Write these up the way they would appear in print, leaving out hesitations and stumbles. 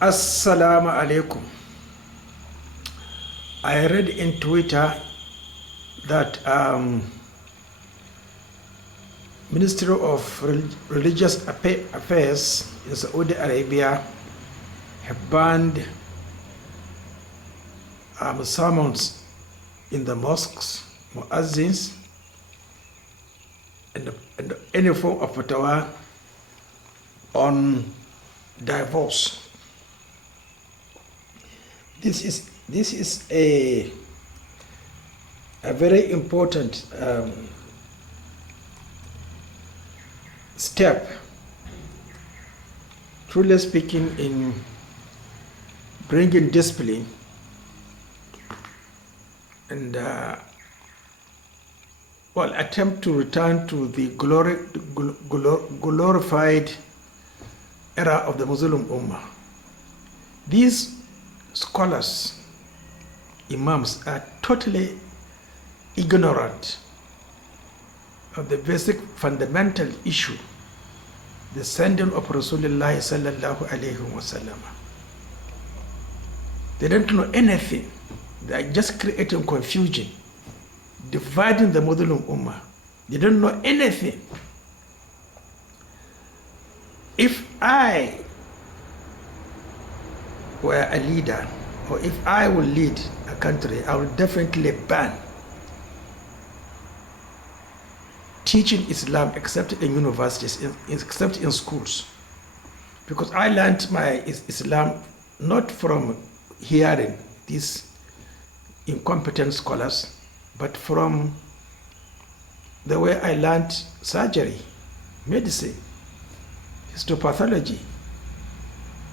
Assalamu alaikum. I read in Twitter that Ministry of Religious Affairs in Saudi Arabia have banned sermons in the mosques, muazzins, and any form of fatwa on divorce. This is a very important step, truly speaking, in bringing discipline and attempt to return to the glorified era of the Muslim Ummah. These scholars, imams, are totally ignorant of the basic fundamental issue, the sending of Rasulullah sallallahu alayhi wasallam. They don't know anything. They are just creating confusion, dividing the Muslim Ummah. They don't know anything. If I were a leader, or if I will lead a country, I will definitely ban teaching Islam except in universities, except in schools. Because I learned my Islam not from hearing these incompetent scholars, but from the way I learned surgery, medicine, histopathology,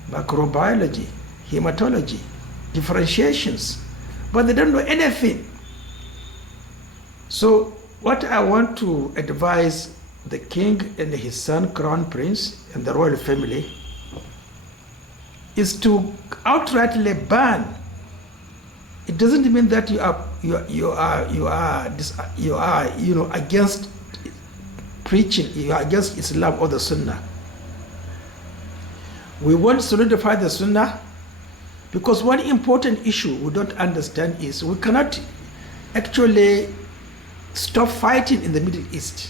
microbiology, hematology, differentiations, but they don't know anything. So what I want to advise the king and his son, crown prince, and the royal family is to outrightly ban. It doesn't mean that you are against preaching, you are against Islam or the Sunnah. We want to solidify the Sunnah, because one important issue we don't understand is we cannot actually stop fighting in the Middle East.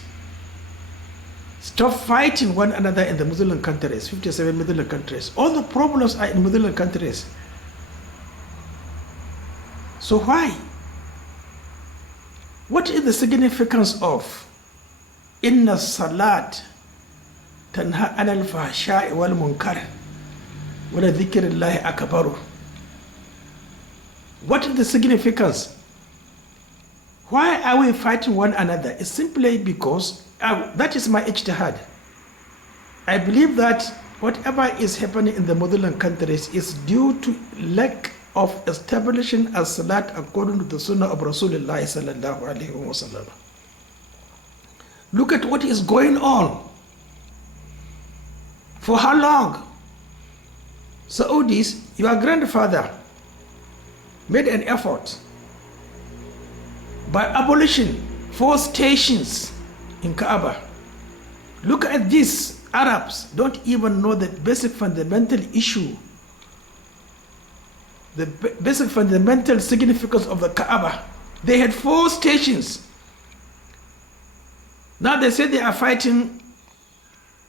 Stop fighting one another in the Muslim countries, 57 Muslim countries. All the problems are in Muslim countries. So why? What is the significance of Inna Salat Tanha Anil Fahsha'i wal Munkar wa la dhikrillahi akbaru? What is the significance? Why are we fighting one another? It's simply because that is my ijtihad. I believe that whatever is happening in the Muslim countries is due to lack of establishing a salat according to the sunnah of Rasulullah sallallahu alaihi wasallam. Look at what is going on. For how long? Saudis, your grandfather made an effort by abolishing 4 stations in Kaaba. Look at this. Arabs don't even know the basic fundamental issue, the basic fundamental significance of the Kaaba. They had 4 stations. Now they say they are fighting,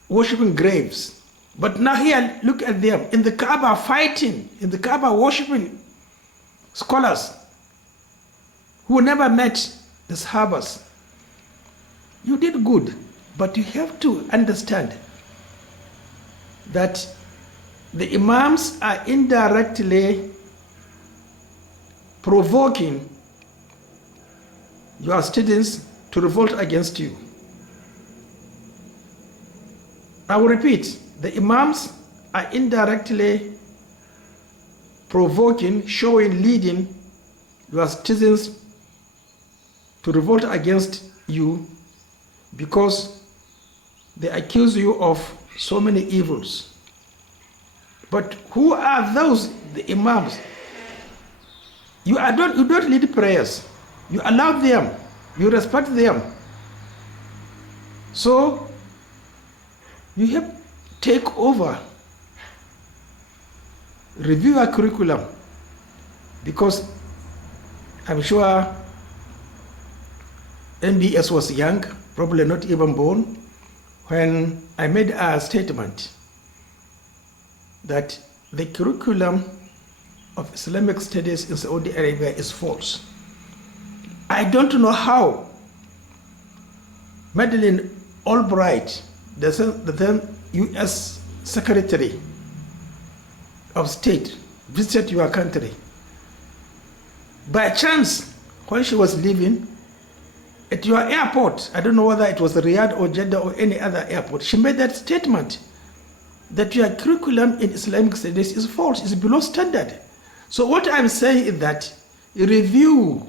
worshipping graves. But now here, look at them in the Kaaba fighting, in the Kaaba worshipping scholars who never met the Sahabas. You did good, but you have to understand that the Imams are indirectly provoking your students to revolt against you. I will repeat, the Imams are indirectly provoking, showing, leading your students to revolt against you, because they accuse you of so many evils. But who are those, the Imams? You don't lead prayers. You allow them. You respect them. So you have to take over review our curriculum, because I'm sure NBS was young, probably not even born, when I made a statement that the curriculum of Islamic studies in Saudi Arabia is false. I don't know how Madeleine Albright, the then US Secretary of State, visited your country. By chance, when she was leaving, at your airport, I don't know whether it was Riyadh or Jeddah or any other airport, she made that statement that your curriculum in Islamic studies is false, is below standard. So what I'm saying is that review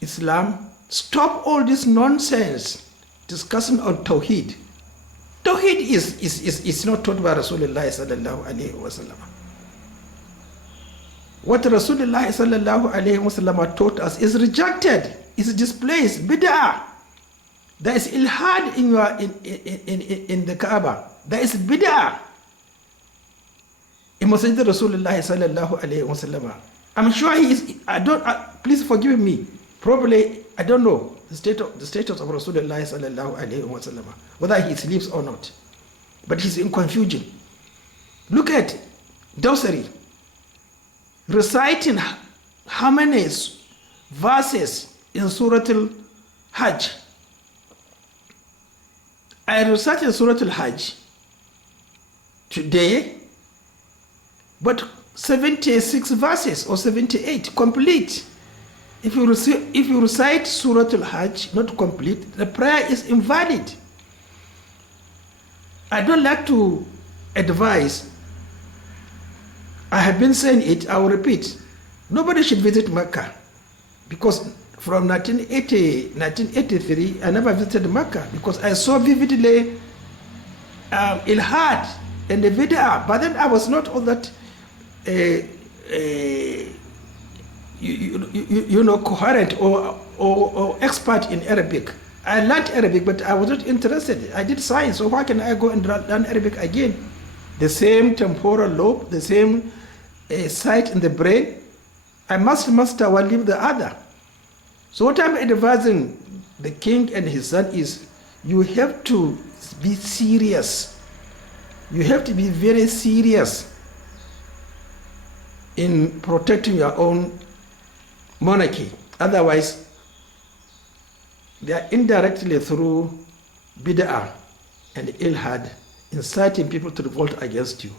Islam, stop all this nonsense discussing on Tawheed. Tawheed is not taught by Rasulullah sallallahu alayhi wa sallam. What Rasulullah sallallahu alayhi wa sallam taught us is rejected, is displaced, bid'ah. There is ilhad in the Kaaba. There is bid'ah in Masjid Rasulullah sallallahu alayhi wa sallam. I'm sure he is. Please forgive me. Probably I don't know the status of Rasulullah sallallahu alayhi wa sallam, whether he sleeps or not. But he's in confusion. Look at Dawsari reciting how many verses in Surah Al-Hajj. I recited Surah Al-Hajj today, but 76 verses or 78 complete. If you recite Surah Al-Hajj not complete, the prayer is invalid. I don't like to advise. I have been saying it, I will repeat. Nobody should visit Mecca, because from 1983, I never visited Mecca because I saw vividly ilhad and the bid'ah, but then I was not all that coherent or expert in Arabic. I learned Arabic, but I was not interested. I did science, so why can I go and learn Arabic again? The same temporal lobe, the same site in the brain. I must master one, leave the other. So what I'm advising the king and his son is, you have to be serious. You have to be very serious in protecting your own monarchy. Otherwise, they are indirectly through bid'ah and ilhad inciting people to revolt against you.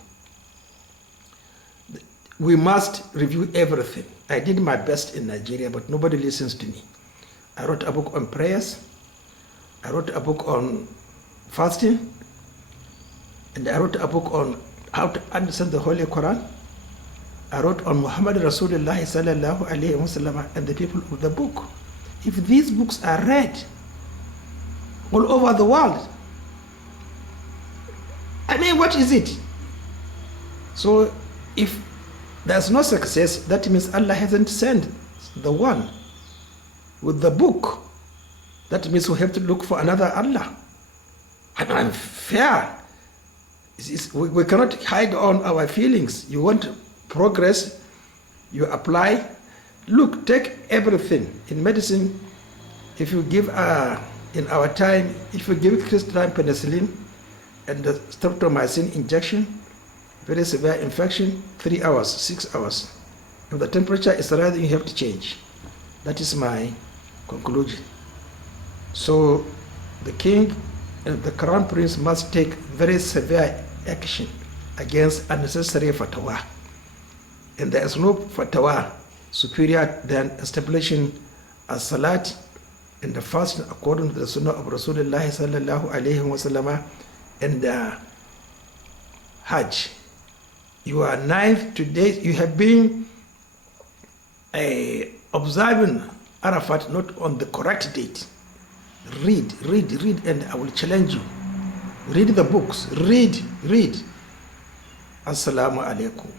We must review everything. I did my best in Nigeria, but nobody listens to me. I wrote a book on prayers. I wrote a book on fasting. And I wrote a book on how to understand the Holy Quran. I wrote on Muhammad Rasulullah sallallahu alayhi wa sallam and the people of the book. If these books are read all over the world, I mean, what is it? So if there's no success, that means Allah hasn't sent the one with the book. That means we have to look for another Allah. And I'm fair. We cannot hide on our feelings. You want progress, you apply. Look, take everything. In medicine, if you give, in our time, if you give crystalline penicillin and the streptomycin injection, very severe infection, 3 hours, 6 hours. If the temperature is rising, you have to change. That is my conclusion. So the king and the crown prince must take very severe action against unnecessary fatwa. And there is no fatwa superior than establishing a salat and the fasting according to the sunnah of Rasulullah sallallahu alayhi wa sallam and the Hajj. You are 9 today, you have been observing Arafat not on the correct date. Read, and I will challenge you. Read the books, read. Assalamu alaikum.